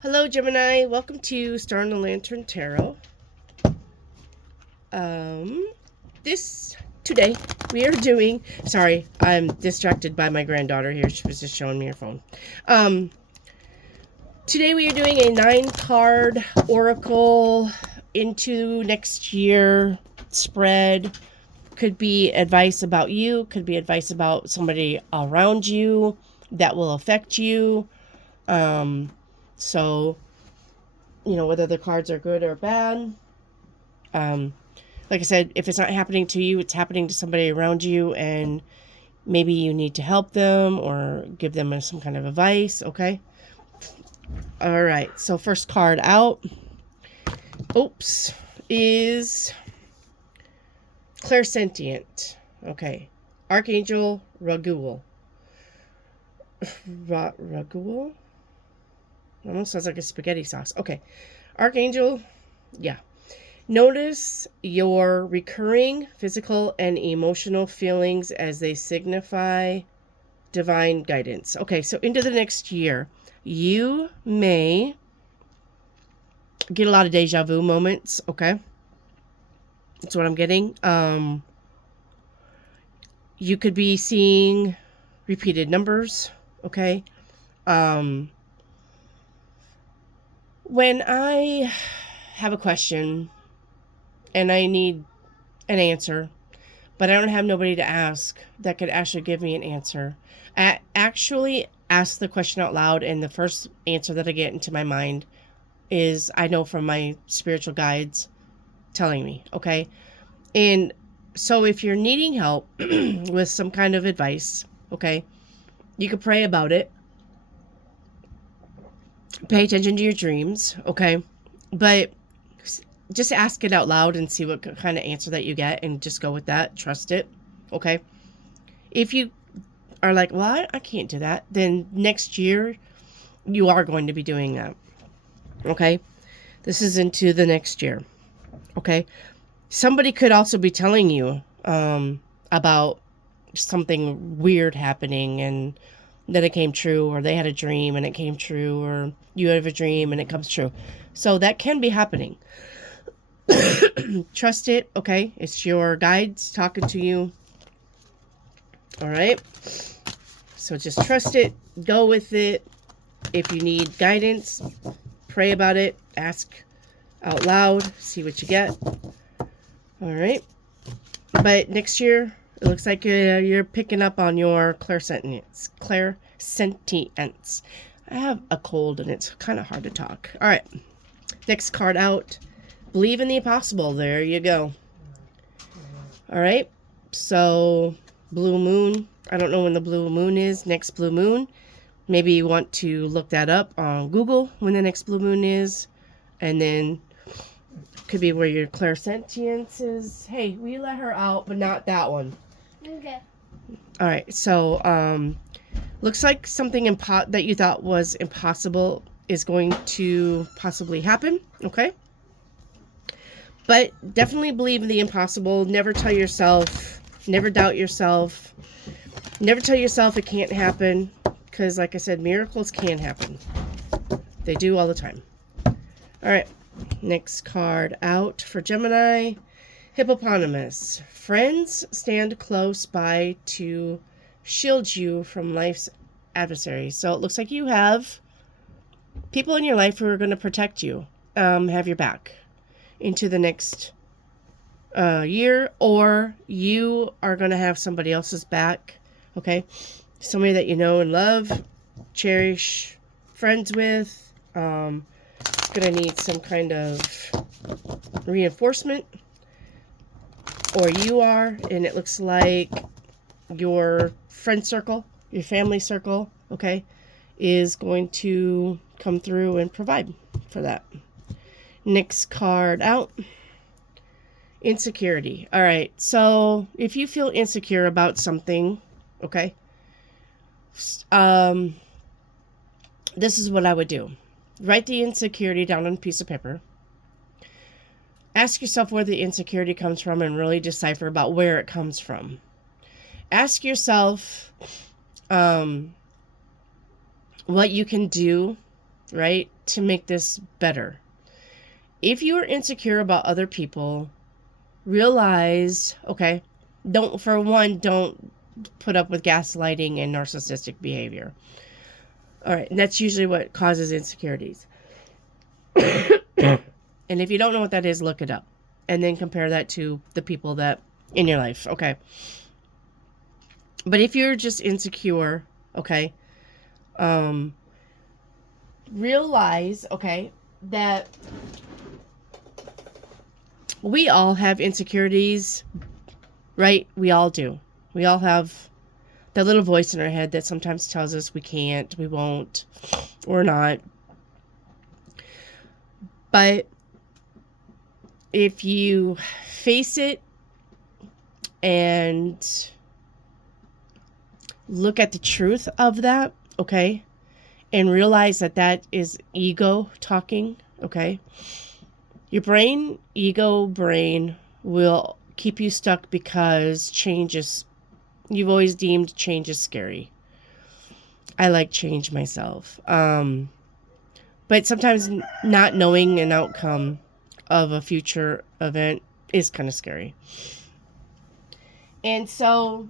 Hello, Gemini. Welcome to Star on the Lantern Tarot. Today we are doing. Sorry, I'm distracted by my granddaughter here. She was just showing me her phone. Today we are doing a 9-card oracle into next year spread. Could be advice about you. Could be advice about somebody around you that will affect you. So, whether the cards are good or bad. Like I said, if it's not happening to you, it's happening to somebody around you, and maybe you need to help them or give them some kind of advice, okay? All right, so first card out, is Clairsentient, okay? Archangel Raguel. Raguel? Almost sounds like a spaghetti sauce. Okay. Archangel, yeah. Notice your recurring physical and emotional feelings as they signify divine guidance. Okay, so into the next year, you may get a lot of deja vu moments, okay? That's what I'm getting. You could be seeing repeated numbers, okay? When I have a question and I need an answer, but I don't have nobody to ask that could actually give me an answer, I actually ask the question out loud, and the first answer that I get into my mind is I know from my spiritual guides telling me, okay? And so if you're needing help with some kind of advice, okay, you could pray about it. Pay attention to your dreams, okay? But just ask it out loud and see what kind of answer that you get, and just go with that. Trust it, okay? If you are like, well, I can't do that, then next year you are going to be doing that, okay? This is into the next year, okay? Somebody could also be telling you about something weird happening and that it came true, or they had a dream and it came true, or you have a dream and it comes true. So that can be happening. Trust it, okay? It's your guides talking to you. All right? So just trust it. Go with it. If you need guidance, pray about it. Ask out loud. See what you get. All right? But next year, it looks like you're picking up on your clairsentience. Clairsentience. I have a cold and it's kind of hard to talk. All right. Next card out. Believe in the impossible. There you go. All right. So, blue moon. I don't know when the blue moon is. Next blue moon. Maybe you want to look that up on Google when the next blue moon is. And then could be where your clairsentience is. Hey, we let her out, but not that one. Okay. All right. So, looks like something that you thought was impossible is going to possibly happen. Okay. But definitely believe in the impossible. Never tell yourself, never doubt yourself. Never tell yourself it can't happen. Because like I said, miracles can happen. They do all the time. All right. Next card out for Gemini. Hippopotamus. Friends stand close by to shield you from life's adversaries. So it looks like you have people in your life who are going to protect you, have your back into the next year, or you are going to have somebody else's back, okay? Somebody that you know and love, cherish, friends with, going to need some kind of reinforcement, or you are, and it looks like your friend circle, your family circle, okay, is going to come through and provide for that. Next card out. Insecurity. All right. So if you feel insecure about something, okay, this is what I would do. Write the insecurity down on a piece of paper. Ask yourself where the insecurity comes from and really decipher about where it comes from. Ask yourself what you can do, right, to make this better. If you are insecure about other people, realize, okay, don't put up with gaslighting and narcissistic behavior. All right, and that's usually what causes insecurities. And if you don't know what that is, look it up. And then compare that to the people that in your life, okay? But if you're just insecure, okay, realize, okay, that we all have insecurities, right? We all do. We all have that little voice in our head that sometimes tells us we can't, we won't, or not. But if you face it and look at the truth of that, okay, and realize that that is ego talking, okay, your ego brain will keep you stuck because you've always deemed change is scary. I like change myself. But sometimes not knowing an outcome of a future event is kind of scary. And so,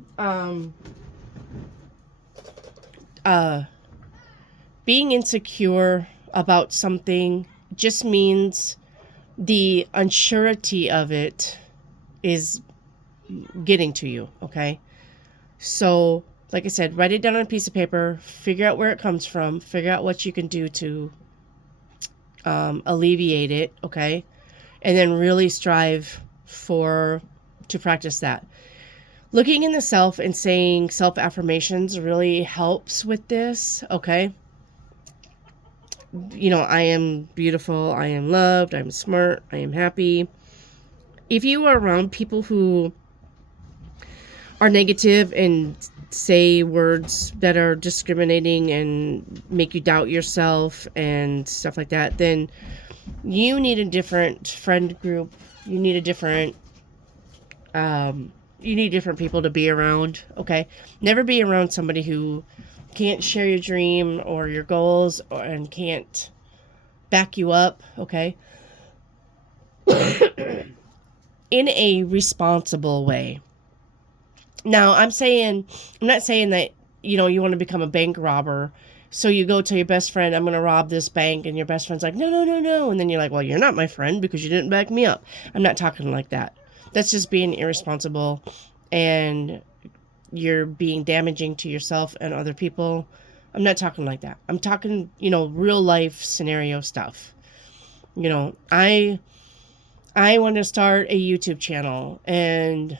being insecure about something just means the unsurety of it is getting to you, okay? So, like I said, write it down on a piece of paper, figure out where it comes from, figure out what you can do to alleviate it, okay? And then really strive to practice that. Looking in the self and saying self-affirmations really helps with this, okay? You know, I am beautiful, I am loved, I'm smart, I am happy. If you are around people who are negative and say words that are discriminating and make you doubt yourself and stuff like that, then you need a different friend group. You need different people to be around, okay? Never be around somebody who can't share your dream or your goals and can't back you up, okay? In a responsible way. Now, I'm not saying that, you want to become a bank robber. So you go tell your best friend, I'm going to rob this bank. And your best friend's like, no, no, no, no. And then you're like, well, you're not my friend because you didn't back me up. I'm not talking like that. That's just being irresponsible. And you're being damaging to yourself and other people. I'm not talking like that. I'm talking, real life scenario stuff. I want to start a YouTube channel and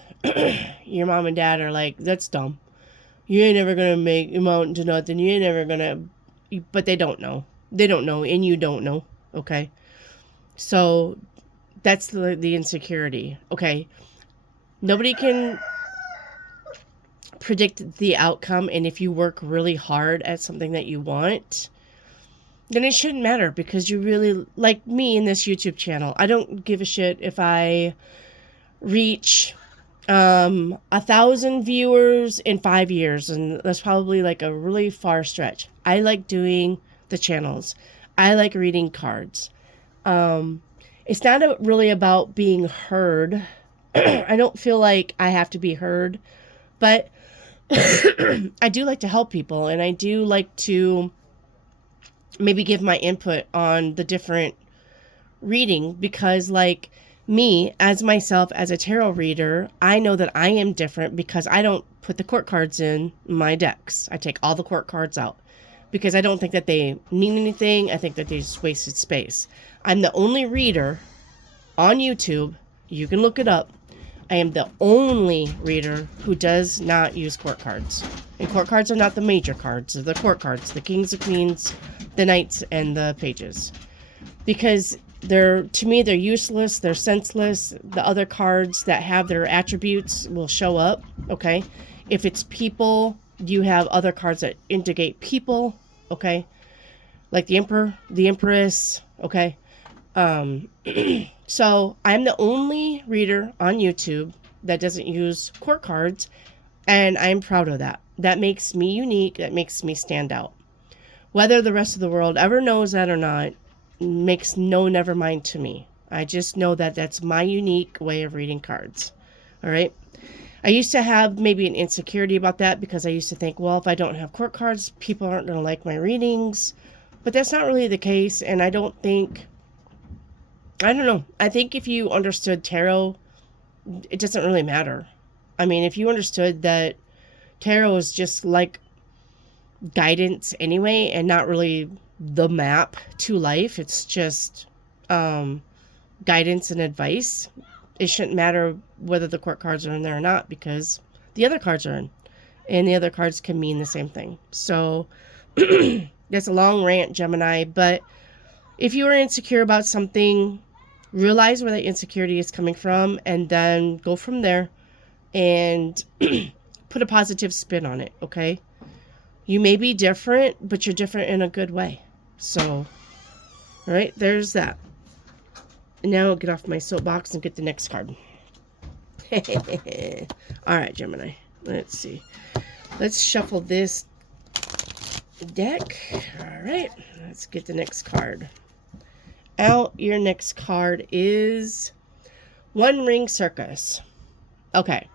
your mom and dad are like, that's dumb. You ain't never going to amount to nothing. You ain't never going to, but they don't know. They don't know and you don't know. Okay. So that's the insecurity. Okay. Nobody can predict the outcome. And if you work really hard at something that you want, then it shouldn't matter because you really, like me in this YouTube channel, I don't give a shit if I reach 1,000 viewers in 5 years, and that's probably like a really far stretch. I like doing the channels. I like reading cards. It's not really about being heard. I don't feel like I have to be heard, but I do like to help people, and I do like to maybe give my input on the different reading because, like, me, as myself, as a tarot reader, I know that I am different because I don't put the court cards in my decks. I take all the court cards out because I don't think that they mean anything. I think that they just wasted space. I'm the only reader on YouTube. You can look it up. I am the only reader who does not use court cards. And court cards are not the major cards. They're the court cards, the kings, the queens, the knights, and the pages. Because to me, they're useless, they're senseless. The other cards that have their attributes will show up, okay? If it's people, you have other cards that indicate people, okay? Like the Emperor, the Empress, okay? So I'm the only reader on YouTube that doesn't use court cards, and I'm proud of that. That makes me unique, that makes me stand out. Whether the rest of the world ever knows that or not, makes no never mind to me. I just know that that's my unique way of reading cards. All right. I used to have maybe an insecurity about that because I used to think, well, if I don't have court cards, people aren't going to like my readings. But that's not really the case. And I don't know. I think if you understood tarot, it doesn't really matter. I mean, if you understood that tarot is just like guidance anyway and not really the map to life, it's just guidance and advice. It shouldn't matter whether the court cards are in there or not because the other cards are in. And the other cards can mean the same thing. So that's a long rant, Gemini. But if you are insecure about something, realize where that insecurity is coming from and then go from there and put a positive spin on it, okay? You may be different, but you're different in a good way. So, all right, there's that. And now I'll get off my soapbox and get the next card. All right, Gemini. Let's see. Let's shuffle this deck. All right, let's get the next card. Out, your next card is One Ring Circus. Okay,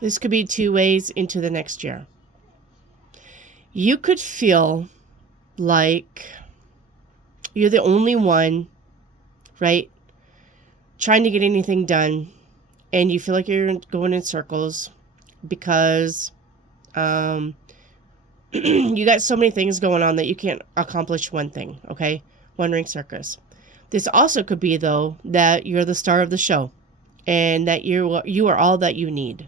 this could be 2 ways into the next year. You could feel like you're the only one, right, trying to get anything done, and you feel like you're going in circles because you got so many things going on that you can't accomplish one thing, okay? One Ring Circus. This also could be, though, that you're the star of the show and that you are all that you need.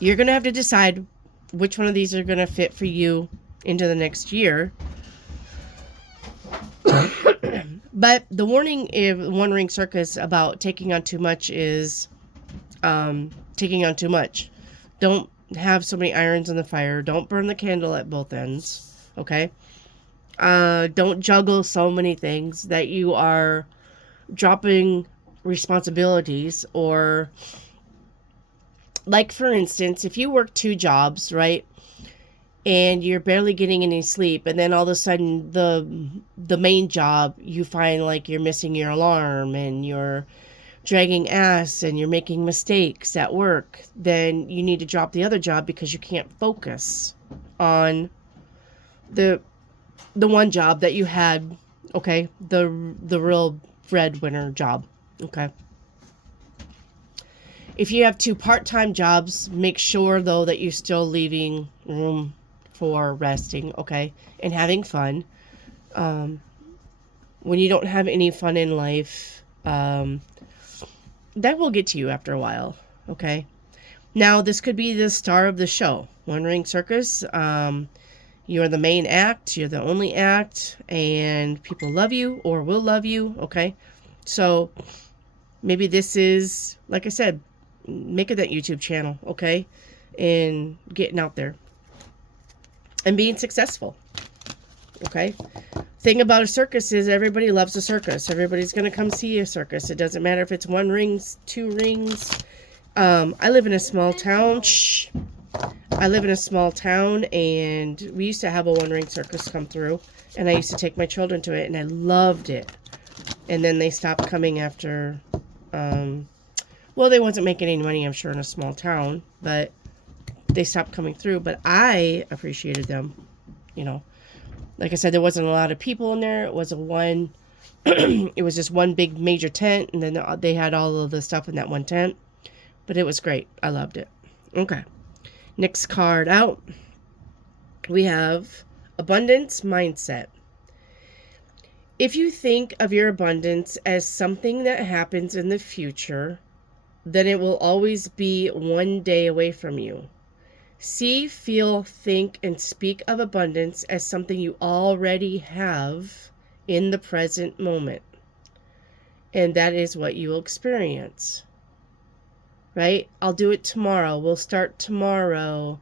You're going to have to decide which one of these are going to fit for you into the next year. But the warning if One Ring Circus about taking on too much is taking on too much. Don't have so many irons in the fire. Don't burn the candle at both ends. Okay? Don't juggle so many things that you are dropping responsibilities. Or, like, for instance, if you work 2 jobs, right? And you're barely getting any sleep, and then all of a sudden the main job, you find like you're missing your alarm and you're dragging ass and you're making mistakes at work, then you need to drop the other job because you can't focus on the one job that you had, okay? The real breadwinner job, okay? If you have 2 part-time jobs, make sure though that you're still leaving room for resting, okay, and having fun. When you don't have any fun in life, that will get to you after a while, okay? Now, this could be the star of the show, One Ring Circus. You're the main act, you're the only act, and people love you or will love you, okay? So, maybe this is, like I said, making that YouTube channel, okay? And getting out there. And being successful. Okay? Thing about a circus is everybody loves a circus. Everybody's going to come see a circus. It doesn't matter if it's 1 ring, 2 rings. I live in a small town. Shh. I live in a small town, and we used to have a 1 ring circus come through. And I used to take my children to it, and I loved it. And then they stopped coming after... well, they wasn't making any money, I'm sure, in a small town. But... they stopped coming through, but I appreciated them, you know. Like I said, there wasn't a lot of people in there. It was it was just one big major tent, and then they had all of the stuff in that one tent. But it was great. I loved it. Okay. Next card out. We have Abundance Mindset. If you think of your abundance as something that happens in the future, then it will always be one day away from you. See, feel, think, and speak of abundance as something you already have in the present moment. And that is what you will experience. Right? I'll do it tomorrow. We'll start tomorrow.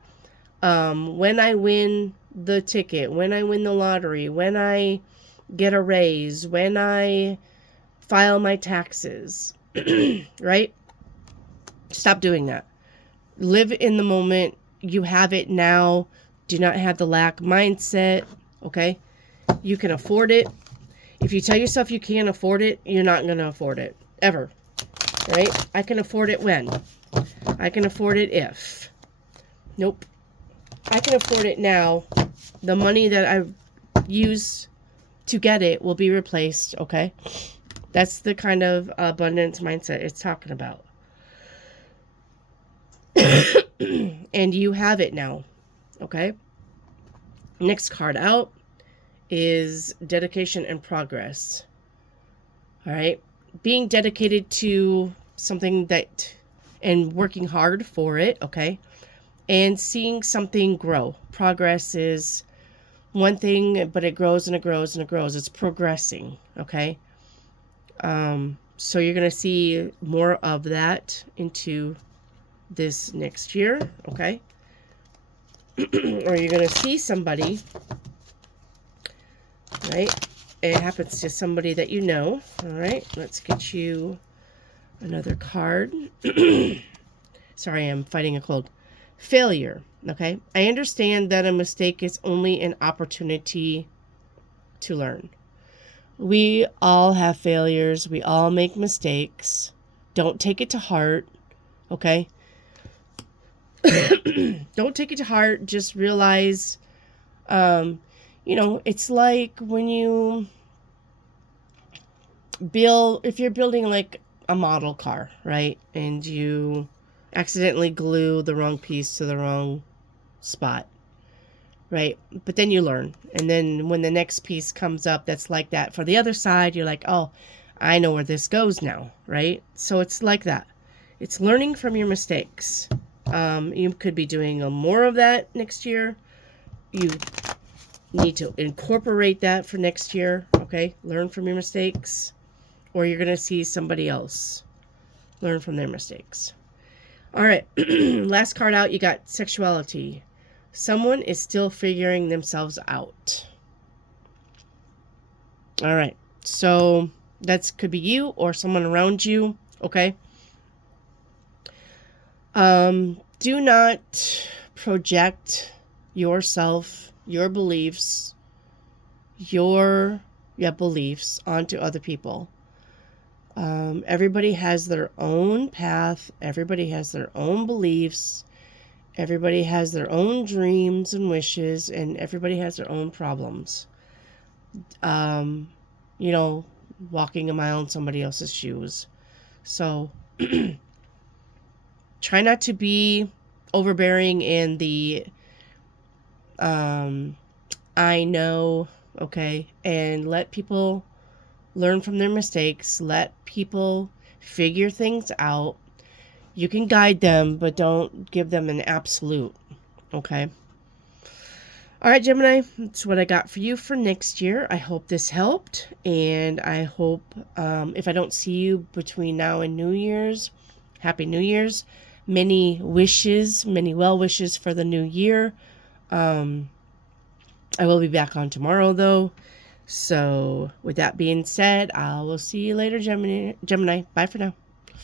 When I win the ticket, when I win the lottery, when I get a raise, when I file my taxes. Right? Stop doing that. Live in the moment. You have it now. Do not have the lack mindset. Okay? You can afford it. If you tell yourself you can't afford it, you're not going to afford it. Ever. Right? I can afford it when? I can afford it if. Nope. I can afford it now. The money that I use to get it will be replaced, okay? That's the kind of abundance mindset it's talking about. And you have it now, okay? Next card out is dedication and progress. All right? Being dedicated to something that and working hard for it, okay? And seeing something grow. Progress is one thing, but it grows and it grows and it grows. It's progressing, okay? So you're going to see more of that into this next year, okay? Or you're going to see somebody, right? It happens to somebody that you know, all right? Let's get you another card. Sorry, I'm fighting a cold. Failure, okay? I understand that a mistake is only an opportunity to learn. We all have failures. We all make mistakes. Don't take it to heart, okay? Don't take it to heart. Just realize, it's like when you if you're building like a model car, right? And you accidentally glue the wrong piece to the wrong spot, right? But then you learn. And then when the next piece comes up that's like that for the other side, you're like, oh, I know where this goes now, right? So it's like that. It's learning from your mistakes. You could be doing more of that next year. You need to incorporate that for next year, okay? Learn from your mistakes. Or you're going to see somebody else learn from their mistakes. All right, last card out, you got sexuality. Someone is still figuring themselves out. All right, so that could be you or someone around you, okay? Do not project yourself, your beliefs, your beliefs onto other people. Everybody has their own path. Everybody has their own beliefs. Everybody has their own dreams and wishes, and everybody has their own problems. Walking a mile in somebody else's shoes. So try not to be overbearing in the I know, okay, and let people learn from their mistakes. Let people figure things out. You can guide them, but don't give them an absolute, okay? All right, Gemini, that's what I got for you for next year. I hope this helped, and I hope if I don't see you between now and New Year's, Happy New Year's. Many wishes, many well wishes for the new year. I will be back on tomorrow, though. So with that being said, I will see you later, Gemini. Bye for now.